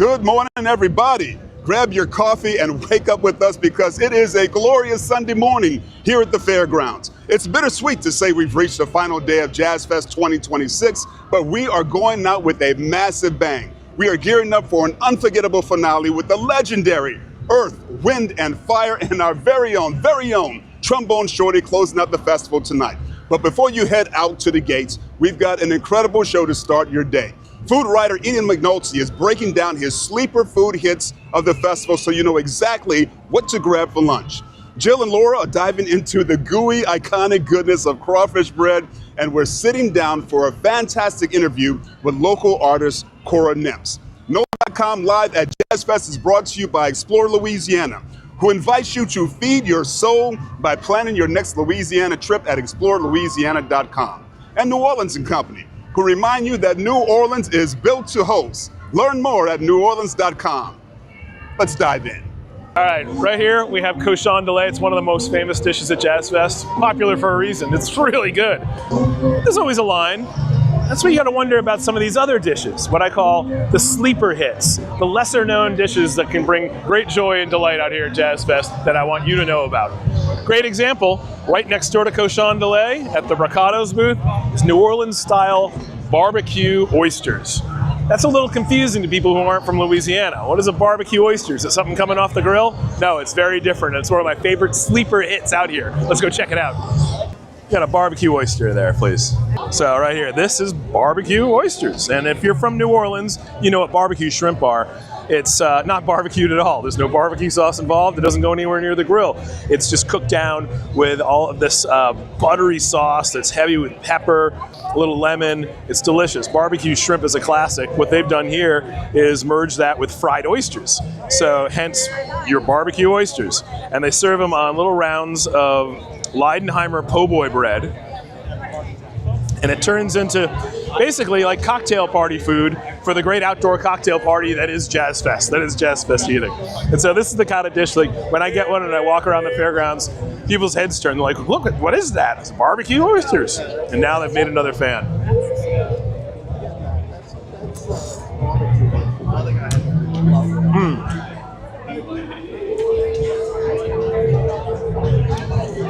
Good morning, everybody. Grab your coffee and wake up with us because it is a glorious Sunday morning here at the fairgrounds. It's bittersweet to say we've reached the final day of Jazzfest 2026, but we are going out with a massive bang. We are gearing up for an unforgettable finale with the legendary Earth, Wind, and Fire and our very own Trombone Shorty closing out the festival tonight. But before you head out to the gates, we've got an incredible show to start your day. Food writer McNulty is breaking down his sleeper food hits of the festival so you know exactly what to grab for lunch. Jill and Lara are diving into the gooey, iconic goodness of crawfish bread, and we're sitting down for a fantastic interview with local artist Cora Nips. NOLA.com Live at Jazzfest is brought to you by Explore Louisiana, who invites you to feed your soul by planning your next Louisiana trip at explorelouisiana.com. And New Orleans & Company, who remind you that New Orleans is built to host. Learn more at neworleans.com. Let's dive in. All right here we have cochon de lait. It's one of the most famous dishes at Jazzfest. Popular for a reason. It's really good. There's always a line. That's why you gotta wonder about some of these other dishes, what I call the sleeper hits, the lesser known dishes that can bring great joy and delight out here at Jazzfest that I want you to know about. Great example, right next door to cochon de lait at the Brocato's booth is New Orleans style barbecue oysters. That's a little confusing to people who aren't from Louisiana. What is a barbecue oyster? Is it something coming off the grill? No, it's very different. It's one of my favorite sleeper hits out here. Let's go check it out. Got a barbecue oyster there, please. So right here, this is barbecue oysters. And if you're from New Orleans, you know what barbecue shrimp are. It's not barbecued at all. There's no barbecue sauce involved. It doesn't go anywhere near the grill. It's just cooked down with all of this buttery sauce that's heavy with pepper, a little lemon. It's delicious. Barbecue shrimp is a classic. What they've done here is merge that with fried oysters. So hence your barbecue oysters. And they serve them on little rounds of Leidenheimer po' boy bread, and it turns into basically like cocktail party food for the great outdoor cocktail party that is Jazzfest, that is Jazzfest eating. And so this is the kind of dish, like when I get one and I walk around the fairgrounds, people's heads turn, they're like, look, what is that? It's barbecue oysters. And now they've made another fan.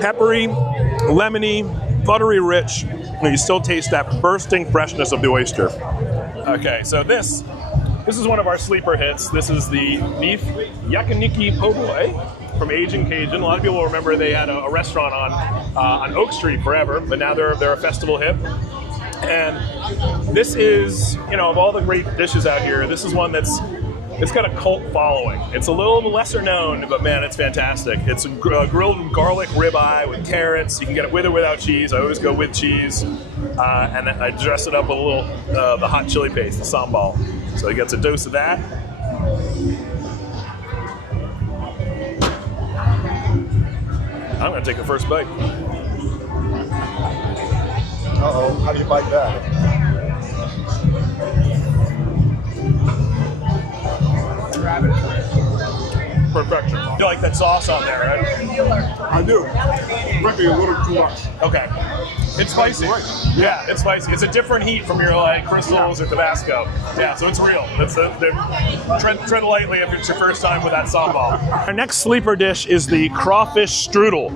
Peppery, lemony, buttery rich, and you still taste that bursting freshness of the oyster. Okay, so this is one of our sleeper hits. This is the beef yakiniku po' boy from Aging Cajun. A lot of people remember they had a restaurant on Oak Street forever, but now they're a festival hit. And this is, you know, of all the great dishes out here, this is one it's got a cult following. It's a little lesser known, but man, it's fantastic. It's a grilled garlic ribeye with carrots. You can get it with or without cheese. I always go with cheese. And I dress it up with a little, the hot chili paste, the sambal. So it gets a dose of that. I'm gonna take the first bite. Uh-oh, how do you bite that? Perfection. You like that sauce on there, right? I do. Might be a little too much. Okay. It's spicy. Yeah, it's spicy. It's a different heat from your like crystals or Tabasco. Yeah, so it's real. Tread lightly if it's your first time with that sambal. Our next sleeper dish is the crawfish strudel.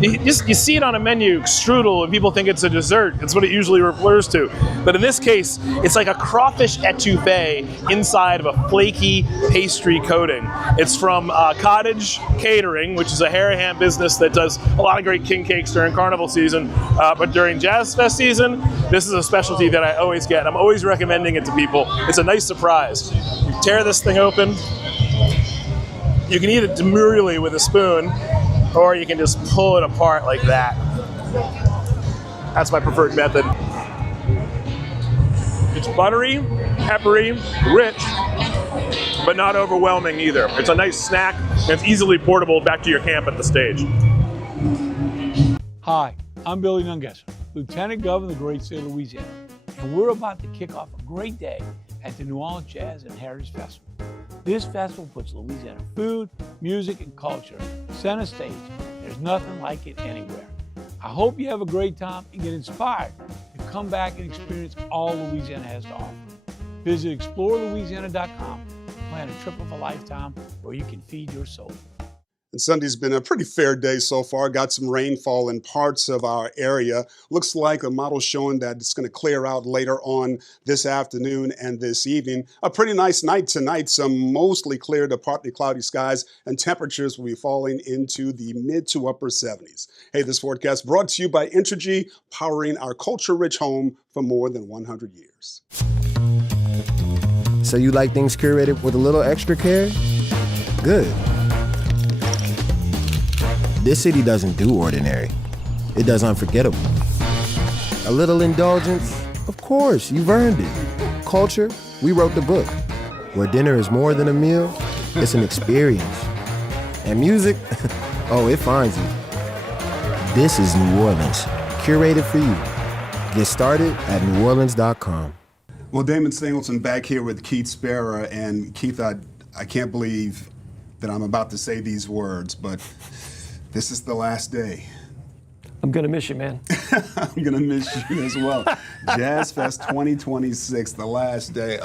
You see it on a menu, strudel, and people think it's a dessert. It's what it usually refers to. But in this case, it's like a crawfish etouffee inside of a flaky pastry coating. It's from Cottage Catering, which is a Harahan business that does a lot of great king cakes during carnival season. But during Jazzfest season, this is a specialty that I always get. I'm always recommending it to people. It's a nice surprise. You tear this thing open. You can eat it demurely with a spoon, or you can just pull it apart like that. That's my preferred method. It's buttery, peppery, rich, but not overwhelming either. It's a nice snack, and it's easily portable back to your camp at the stage. Hi, I'm Billy Nungesser, Lieutenant Governor of the great state of Louisiana, and we're about to kick off a great day at the New Orleans Jazz and Heritage Festival. This festival puts Louisiana food, music, and culture center stage. There's nothing like it anywhere. I hope you have a great time and get inspired to come back and experience all Louisiana has to offer. Visit explorelouisiana.com plan a trip of a lifetime where you can feed your soul. And Sunday's been a pretty fair day so far. Got some rainfall in parts of our area. Looks like a model showing that it's going to clear out later on this afternoon and this evening. A pretty nice night tonight. Some mostly clear to partly cloudy skies, and temperatures will be falling into the mid to upper 70s. Hey, this forecast brought to you by Entergy, powering our culture-rich home for more than 100 years. So you like things curated with a little extra care? Good. This city doesn't do ordinary. It does unforgettable. A little indulgence? Of course, you've earned it. Culture? We wrote the book. Where dinner is more than a meal, it's an experience. And music? Oh, it finds you. This is New Orleans, curated for you. Get started at NOLA.com. Well, Damon Singleton back here with Keith Sparrow. And Keith, I can't believe that I'm about to say these words, but this is the last day. I'm going to miss you, man. I'm going to miss you as well. Jazzfest 2026, the last day.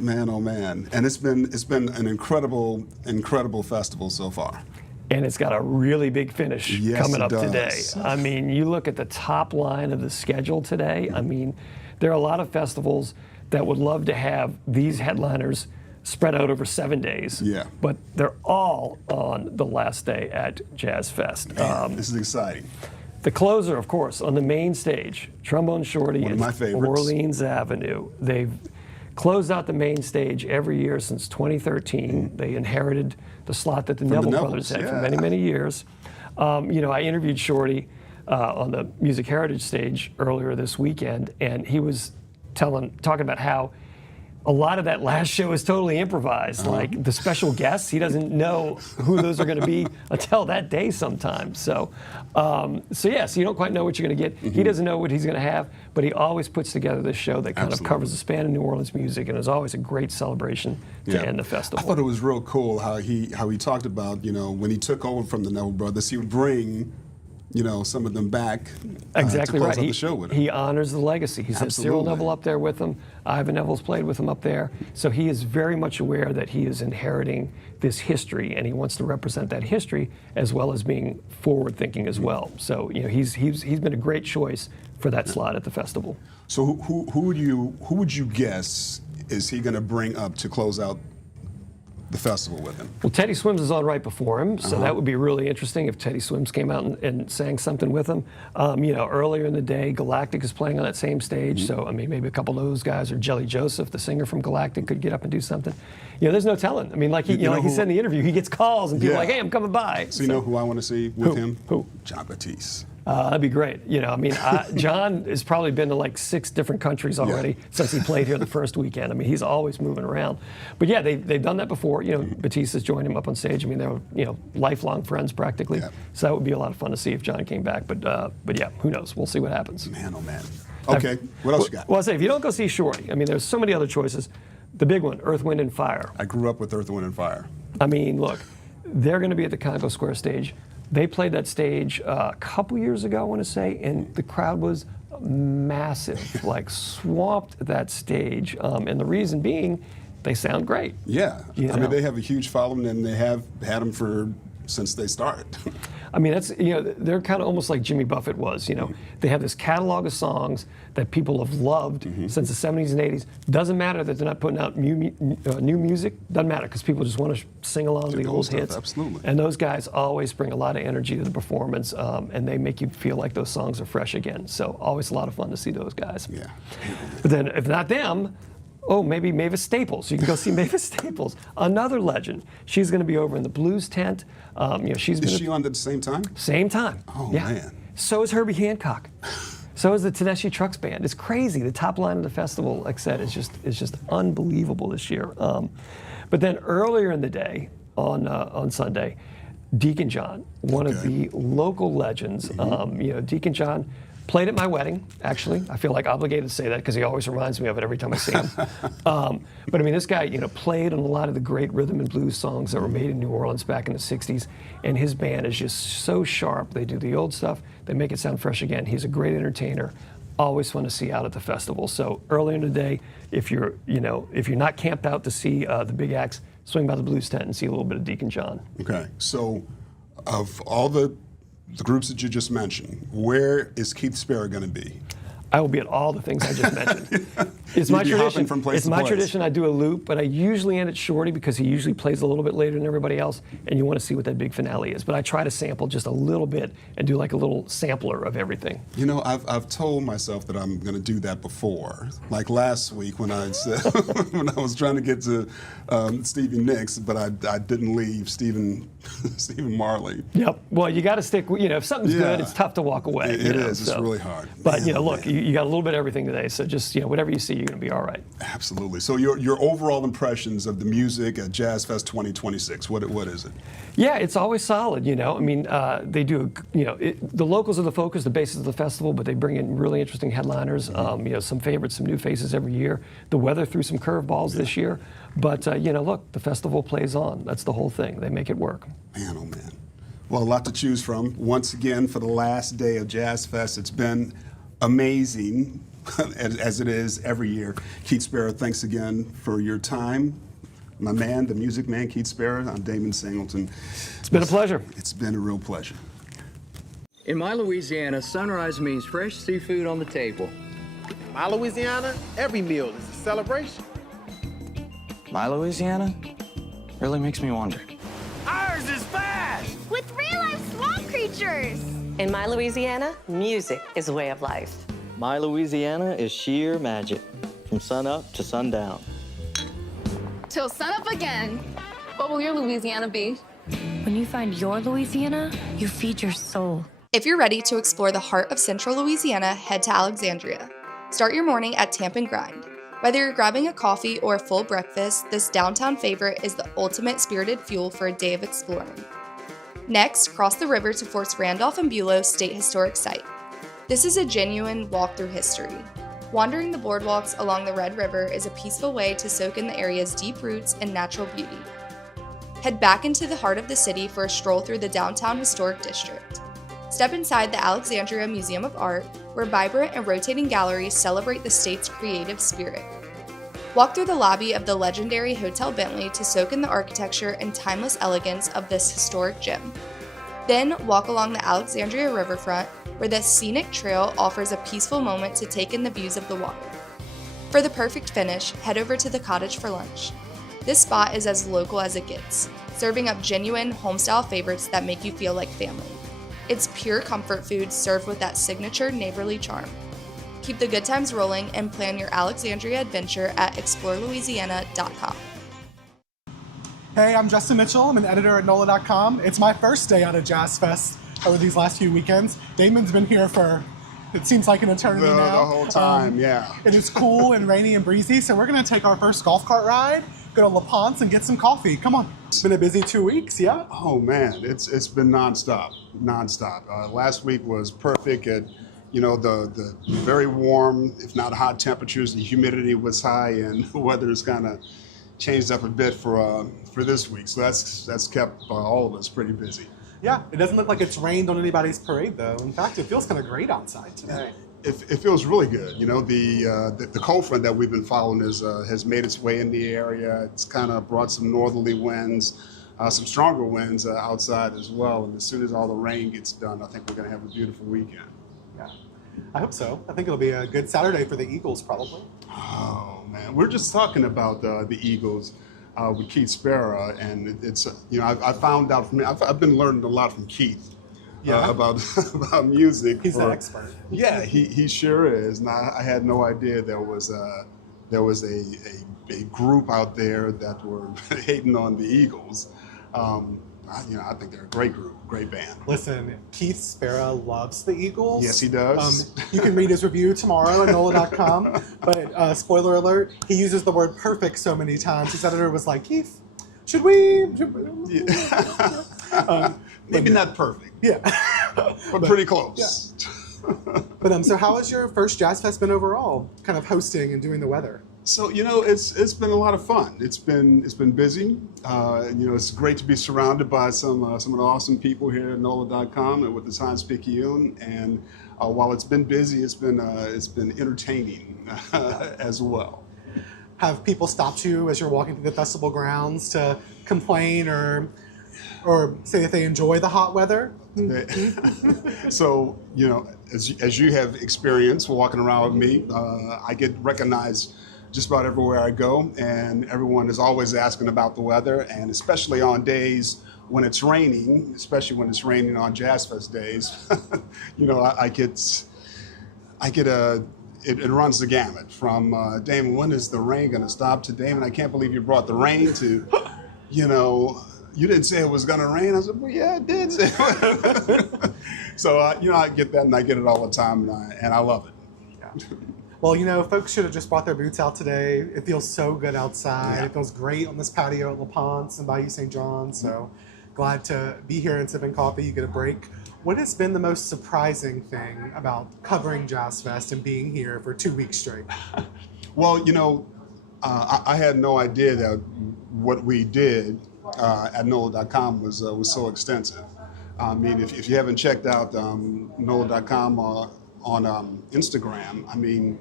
Man, oh man. And it's been an incredible festival so far. And it's got a really big finish coming up today. I mean, you look at the top line of the schedule today. I mean, there are a lot of festivals that would love to have these headliners spread out over 7 days. Yeah. But they're all on the last day at Jazzfest. Man, this is exciting. The closer, of course, on the main stage, Trombone Shorty One of my favorites. Orleans Avenue. They've closed out the main stage every year since 2013. They inherited the slot that the Neville brothers had for many, many years. You know, I interviewed Shorty on the Music Heritage stage earlier this weekend, and he was talking about how a lot of that last show is totally improvised. Like the special guests, he doesn't know who those are going to be until that day sometimes. So yeah, so you don't quite know what you're going to get. He doesn't know what he's going to have, but he always puts together this show that kind of covers the span of New Orleans music, and is always a great celebration to end the festival. I thought it was real cool how he talked about, you know, when he took over from the Neville brothers, he would bring, you know, some of them back exactly to right. close out the show with him. He honors the legacy. He's had Cyril Neville up there with him. Ivan Neville's played with him up there. So he is very much aware that he is inheriting this history, and he wants to represent that history as well as being forward-thinking as well. So, you know, he's been a great choice for that slot at the festival. So who would you guess is he going to bring up to close out the festival with him? Well, Teddy Swims is on right before him, so that would be really interesting if Teddy Swims came out and sang something with him. You know, earlier in the day, Galactic is playing on that same stage, so I mean, maybe a couple of those guys, or Jelly Joseph, the singer from Galactic, could get up and do something. You know, there's no telling. I mean, like he said in the interview, he gets calls and people are like, "Hey, I'm coming by." So you know who I want to see with him? Who? John Batiste. That'd be great. You know, I mean, John has probably been to like 6 different countries already since he played here the first weekend. I mean, he's always moving around. But yeah, they've done that before. You know, Batista's joined him up on stage. I mean, they were, you know, lifelong friends practically. Yeah. So that would be a lot of fun to see if John came back. But yeah, who knows? We'll see what happens. Man, oh man. Okay, what else you got? Well, I say, if you don't go see Shorty, I mean, there's so many other choices. The big one, Earth, Wind, and Fire. I grew up with Earth, Wind, and Fire. I mean, look, they're going to be at the Congo Square stage. They played that stage a couple years ago, I want to say, and the crowd was massive, like swamped that stage. And the reason being, they sound great. Yeah, I mean, they have a huge following, and they have had them since they started. I mean, that's, you know, they're kind of almost like Jimmy Buffett was, you know. They have this catalog of songs that people have loved since the 70s and 80s. Doesn't matter that they're not putting out new music. Doesn't matter, because people just want to sing along to the old hits. Absolutely. And those guys always bring a lot of energy to the performance, and they make you feel like those songs are fresh again. So always a lot of fun to see those guys. Yeah. But then if not them, maybe Mavis Staples. You can go see Mavis Staples, another legend. She's going to be over in the Blues tent. You know, is she on at the same time? Same time. Oh yeah. Man. So is Herbie Hancock. So is the Tedeschi Trucks Band. It's crazy. The top line of the festival, like I said, is just unbelievable this year. But then earlier in the day, on Sunday, Deacon John, one of the local legends. You know, Deacon John played at my wedding, actually. I feel like obligated to say that because he always reminds me of it every time I see him. But I mean, this guy, you know, played on a lot of the great rhythm and blues songs that were made in New Orleans back in the 60s. And his band is just so sharp. They do the old stuff, they make it sound fresh again. He's a great entertainer. always fun to see out at the festival. So early in the day, if you're not camped out to see the big acts, swing by the Blues tent and see a little bit of Deacon John. Okay, so of all the groups that you just mentioned, where is Keith Sparrow going to be? I will be at all the things I just mentioned. It's You'll my be tradition. hopping from place It's to my place. tradition. I do a loop, but I usually end at Shorty because he usually plays a little bit later than everybody else, and you want to see what that big finale is. But I try to sample just a little bit and do like a little sampler of everything. You know, I've told myself that I'm going to do that before. Like last week when I said, when I was trying to get to Stevie Nicks, but I didn't leave Stephen Marley. Yep. Well, you got to stick. If something's good, it's tough to walk away. It is. It's really hard. But Man, look, you got a little bit of everything today. So just whatever you see, you're going to be all right. Absolutely. So your overall impressions of the music at Jazzfest 2026, what is it? Yeah, it's always solid. I mean, they do. The locals are the focus, the basis of the festival, but they bring in really interesting headliners. Some favorites, some new faces every year. The weather threw some curveballs this year, but look, the festival plays on. That's the whole thing. They make it work. Man, oh man. Well, a lot to choose from. Once again, for the last day of Jazzfest, it's been amazing, as it is every year. Keith Sparrow, thanks again for your time. My man, the music man, Keith Sparrow. I'm Damon Singleton. It's been a pleasure. It's been a real pleasure. In my Louisiana, sunrise means fresh seafood on the table. In my Louisiana, every meal is a celebration. My Louisiana really makes me wonder. Ours is fast! With real-life swamp creatures! In my Louisiana, music is a way of life. My Louisiana is sheer magic, from sun up to sundown. Till sunup again. What will your Louisiana be? When you find your Louisiana, you feed your soul. If you're ready to explore the heart of Central Louisiana, head to Alexandria. Start your morning at Tamp and Grind. Whether you're grabbing a coffee or a full breakfast, this downtown favorite is the ultimate spirited fuel for a day of exploring. Next, cross the river to Forts Randolph and Bulow State Historic Site. This is a genuine walk through history. Wandering the boardwalks along the Red River is a peaceful way to soak in the area's deep roots and natural beauty. Head back into the heart of the city for a stroll through the downtown historic district. Step inside the Alexandria Museum of Art, where vibrant and rotating galleries celebrate the state's creative spirit. Walk through the lobby of the legendary Hotel Bentley to soak in the architecture and timeless elegance of this historic gem. Then walk along the Alexandria riverfront, where the scenic trail offers a peaceful moment to take in the views of the water. For the perfect finish, head over to the Cottage for lunch. This spot is as local as it gets, serving up genuine home-style favorites that make you feel like family. It's pure comfort food served with that signature neighborly charm. Keep the good times rolling and plan your Alexandria adventure at explorelouisiana.com. Hey, I'm Justin Mitchell. I'm an editor at NOLA.com. It's my first day out of Jazzfest over these last few weekends. Damon's been here for, it seems like an eternity now. The whole time, yeah. It is cool and rainy and breezy, so we're going to take our first golf cart ride, go to La Ponce and get some coffee. Come on. It's been a busy 2 weeks, yeah? Oh man, it's been nonstop. Last week was perfect. The very warm, if not hot temperatures. The humidity was high, and the weather's kind of changed up a bit for this week. So that's kept all of us pretty busy. Yeah, it doesn't look like it's rained on anybody's parade though. In fact, it feels kind of great outside today. It feels really good. The cold front that we've been following has made its way in the area. It's kind of brought some northerly winds, some stronger winds outside as well. And as soon as all the rain gets done, I think we're going to have a beautiful weekend. Yeah, I hope so. I think it'll be a good Saturday for the Eagles, probably. Oh man, we're just talking about the Eagles with Keith Sparrow, and it's I found out from I've been learning a lot from Keith. About music. He's an expert. Yeah, he sure is. And I had no idea there was a group out there that were hating on the Eagles. I think they're a great group, great band. Listen, Keith Sparrow loves the Eagles. Yes, he does. You can read his review tomorrow at NOLA.com. But spoiler alert, he uses the word perfect so many times. His editor was like, Keith, should we? Maybe not perfect. Yeah. but pretty close. Yeah. But so how has your first Jazzfest been overall? Kind of hosting and doing the weather. So it's been a lot of fun. It's been busy. It's great to be surrounded by some of the awesome people here at NOLA.com and with the Times-Picayune, and while it's been busy, it's been entertaining as well. Have people stopped you as you're walking through the festival grounds to complain or say that they enjoy the hot weather? So, you know, as you have experienced walking around with me, I get recognized just about everywhere I go, and everyone is always asking about the weather, and especially on days when it's raining, especially when it's raining on Jazzfest days, you know, it runs the gamut from, Damon, when is the rain gonna stop, to Damon, I can't believe you brought the rain, to, you know, you didn't say it was gonna rain. I said, well, yeah, it did say it. So, you know, I get that, and I get it all the time, and I love it. Yeah. Well, you know, folks should have just brought their boots out today. It feels so good outside. Yeah. It feels great on this patio at La Ponce and Bayou St. John. So glad to be here and sipping coffee. You get a break. What has been the most surprising thing about covering Jazzfest and being here for 2 weeks straight? Well, you know, I had no idea that what we did at NOLA.com was so extensive. I mean, if you haven't checked out NOLA.com on Instagram, I mean,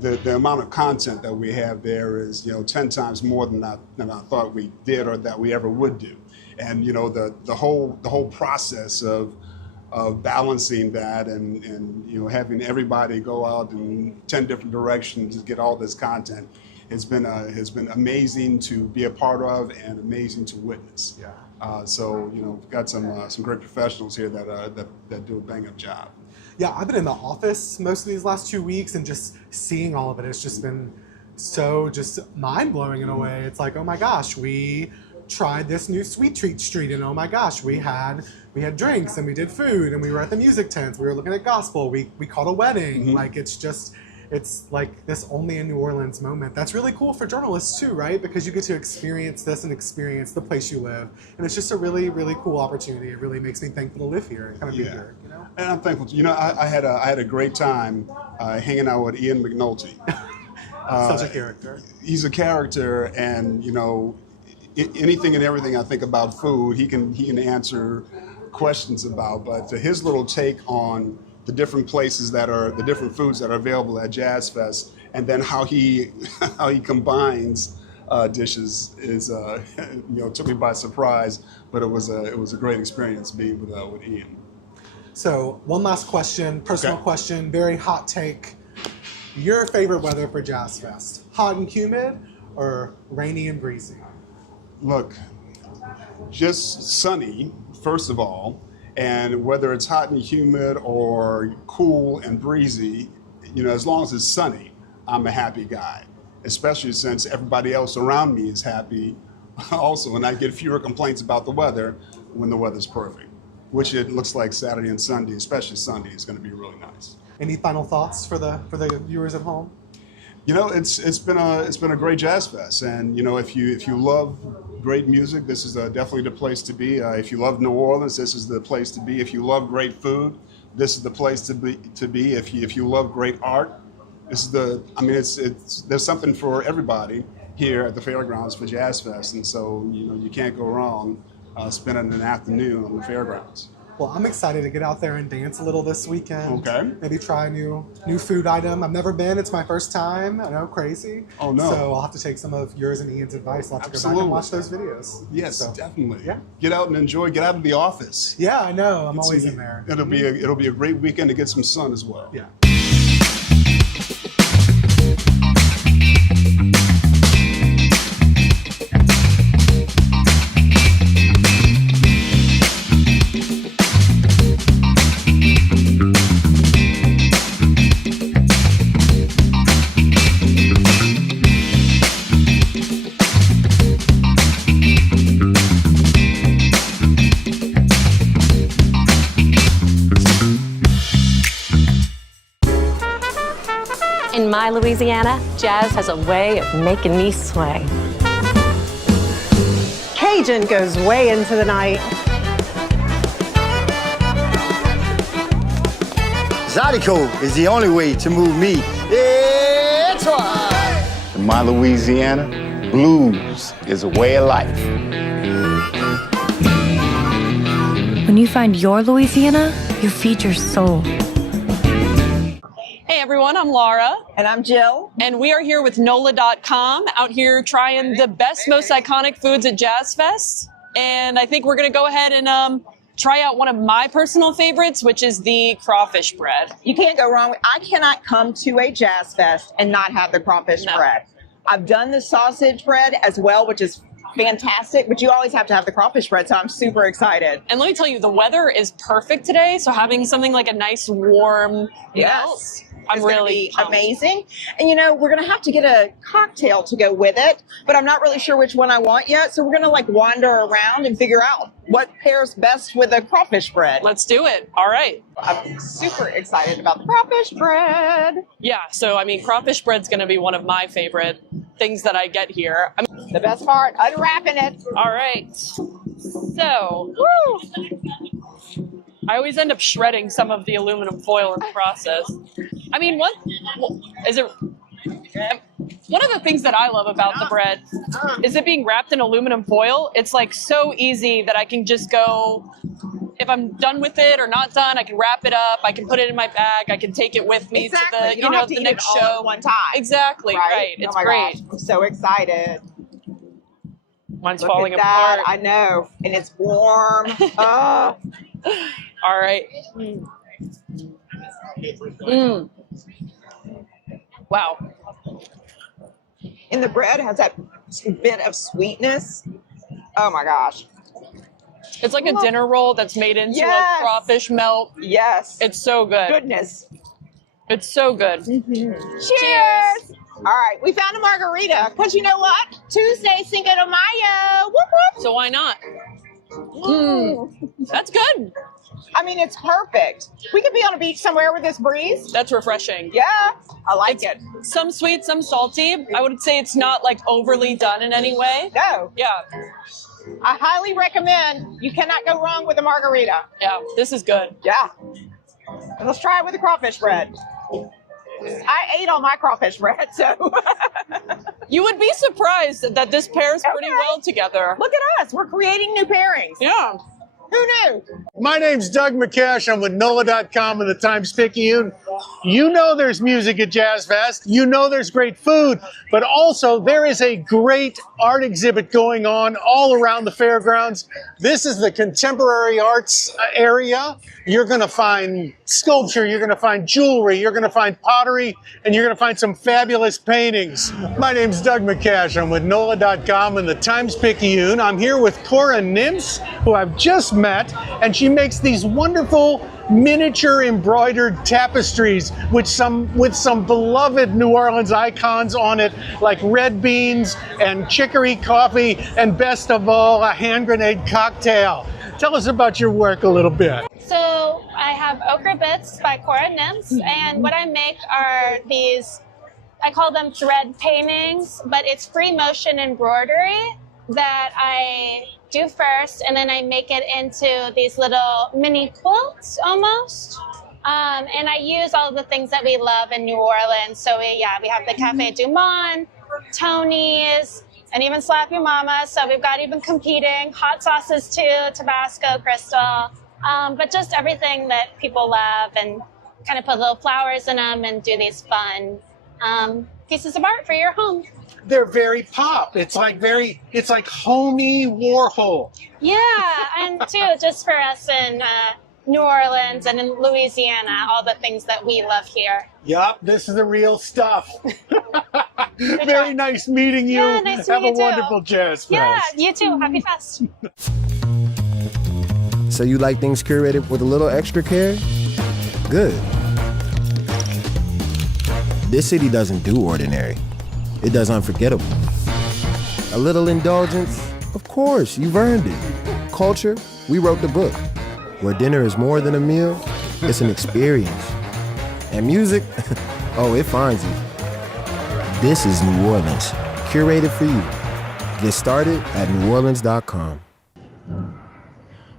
the amount of content that we have there is, you know, 10 times more than I thought we did or that we ever would do. And, you know, the whole process of balancing that and you know, having everybody go out in 10 different directions to get all this content has been amazing to be a part of and amazing to witness. Yeah. So, you know, we've got some great professionals here that do a bang-up job. Yeah, I've been in the office most of these last 2 weeks, and just seeing all of it has just been so just mind-blowing in a way. It's like, oh my gosh, we tried this new sweet treat street, and oh my gosh, we had drinks and we did food, and we were at the music tents, we were looking at gospel, we caught a wedding. Mm-hmm. Like, it's like this only in New Orleans moment. That's really cool for journalists too, right? Because you get to experience this and experience the place you live. And it's just a really, really cool opportunity. It really makes me thankful to live here and kind of be here, you know? And I'm thankful. You know, I had a great time hanging out with Ian McNulty. Such a character. He's a character, and, you know, anything and everything I think about food, he can answer questions about. But his little take on the different places the different foods that are available at Jazzfest, and then how he combines dishes is you know, took me by surprise. But it was a great experience being with Ian. So one last question, personal question, very hot take. Your favorite weather for Jazzfest? Hot and humid, or rainy and breezy? Look, just sunny, first of all. And whether it's hot and humid or cool and breezy, you know, as long as it's sunny, I'm a happy guy, especially since everybody else around me is happy also, and I get fewer complaints about the weather when the weather's perfect, which it looks like Saturday and Sunday, especially Sunday, is going to be really nice. Any final thoughts for the viewers at home? You know, it's been a great Jazzfest, and you know, if you love great music, this is definitely the place to be. If you love New Orleans, this is the place to be. If you love great food, this is the place to be. If you love great art, this is there's something for everybody here at the fairgrounds for Jazzfest, and so, you know, you can't go wrong spending an afternoon on the fairgrounds. Well, I'm excited to get out there and dance a little this weekend. Okay. Maybe try a new food item. I've never been. It's my first time. I know, crazy. Oh, no. So I'll have to take some of yours and Ian's advice. I'll have to go back and watch those videos. Yes, so, definitely. Yeah. Get out and enjoy. Get out of the office. Yeah, I know. I'm always in there. It'll be a great weekend to get some sun as well. Yeah. In my Louisiana, jazz has a way of making me sway. Cajun goes way into the night. Zydeco is the only way to move me. It's right. In my Louisiana, blues is a way of life. When you find your Louisiana, you feed your soul. everyone. I'm Lara. And I'm Jill. And we are here with NOLA.com, out here trying the best, most iconic foods at Jazzfest. And I think we're going to go ahead and try out one of my personal favorites, which is the crawfish bread. You can't go wrong. I cannot come to a Jazzfest and not have the crawfish bread. I've done the sausage bread as well, which is fantastic, but you always have to have the crawfish bread, so I'm super excited. And let me tell you, the weather is perfect today, so having something like a nice warm melt, I'm really amazing. And you know, we're gonna have to get a cocktail to go with it, but I'm not really sure which one I want yet, so we're gonna like wander around and figure out what pairs best with the crawfish bread. Let's do it. All right. I'm super excited about the crawfish bread. Yeah, so I mean, crawfish bread's gonna be one of my favorite things that I get here. The best part, unwrapping it. All right. So, I always end up shredding some of the aluminum foil in the process. I mean, one of the things that I love about the bread is it being wrapped in aluminum foil. It's like so easy that I can just go, if I'm done with it or not done, I can wrap it up. I can put it in my bag. I can take it with me to the, you don't have to the eat next it all show. at one time. Exactly, right. It's great. Gosh, I'm so excited. Mine's Look falling at that. apart. I know, and it's warm. All right. Wow. And the bread has that bit of sweetness. Oh my gosh. It's like a dinner roll that's made into a crawfish melt. Yes. It's so good. Goodness. It's so good. Cheers. All right, we found a margarita because you know what? Tuesday Cinco de Mayo. Whoop, whoop. So why not? That's good. I mean, it's perfect. We could be on a beach somewhere with this breeze. That's refreshing. Yeah, I like it. Some sweet, some salty. I would say it's not like overly done in any way. No. Yeah. I highly recommend. You cannot go wrong with a margarita. Yeah, this is good. Yeah. And let's try it with the crawfish bread. I ate all my crawfish bread, so. You would be surprised that this pairs pretty well together. Look at us. We're creating new pairings. Yeah. Who knew? My name's Doug McCash. I'm with NOLA.com and the Times-Picayune. You know there's music at Jazzfest. You know there's great food, but also there is a great art exhibit going on all around the fairgrounds. This is the contemporary arts area. You're going to find sculpture, you're going to find jewelry, you're going to find pottery, and you're going to find some fabulous paintings. My name's Doug McCash. I'm with NOLA.com and the Times-Picayune. I'm here with Cora Nimps, who I've just met, and she makes these wonderful miniature embroidered tapestries with some beloved New Orleans icons on it, like red beans and chicory coffee, and best of all, a hand grenade cocktail. Tell us about your work a little bit. So I have Ochre Bits by Cora Nimps, and what I make are these, I call them thread paintings, but it's free motion embroidery that I do first, and then I make it into these little mini quilts almost. And I use all of the things that we love in New Orleans. So we have the Cafe du Monde, Tony's, and even Slap Your Mama. So we've got even competing hot sauces too, Tabasco, Crystal, but just everything that people love, and kind of put little flowers in them and do these fun pieces of art for your home. They're very pop. It's like homey Warhol. Yeah, and too, just for us in New Orleans and in Louisiana, all the things that we love here. Yup, this is the real stuff. Very nice meeting you. Yeah, nice to Have meet a you too. wonderful Jazz Fest. Yeah, you too. Happy Fest. So you like things curated with a little extra care? Good. This city doesn't do ordinary. It does unforgettable. A little indulgence? Of course, you've earned it. Culture? We wrote the book. Where dinner is more than a meal, it's an experience. And music? Oh, it finds you. This is New Orleans, curated for you. Get started at NOLA.com.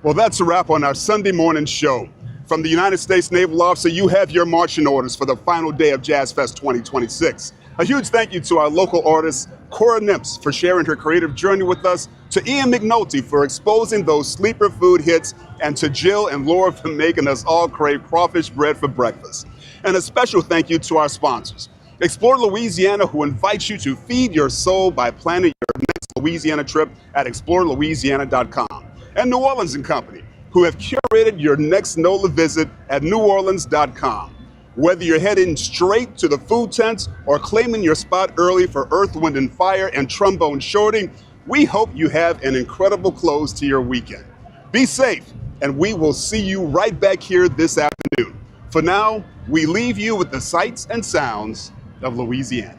Well, that's a wrap on our Sunday morning show. From the United States Naval Officer, you have your marching orders for the final day of Jazzfest 2026. A huge thank you to our local artist, Cora Nimps, for sharing her creative journey with us, to Ian McNulty for exposing those sleeper food hits, and to Jill and Laura for making us all crave crawfish bread for breakfast. And a special thank you to our sponsors, Explore Louisiana, who invites you to feed your soul by planning your next Louisiana trip at explorelouisiana.com. And New Orleans & Company, who have curated your next NOLA visit at neworleans.com. Whether you're heading straight to the food tents or claiming your spot early for Earth, Wind & Fire and Trombone Shorty, we hope you have an incredible close to your weekend. Be safe, and we will see you right back here this afternoon. For now, we leave you with the sights and sounds of Louisiana.